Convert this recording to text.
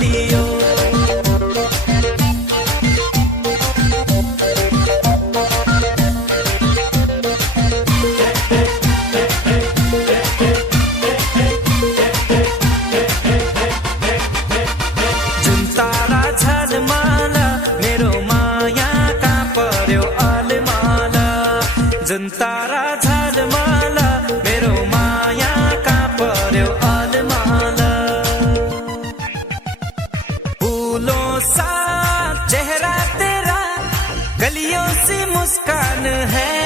लियो। जुन तारा झलमल मेरो माया कहाँ पर्यो अलमल। जुन तारा झलमल मेरो माया कहाँ पर्यो अलमल। फूलों सा चेहरा तेरा, गलियों से मुस्कान है।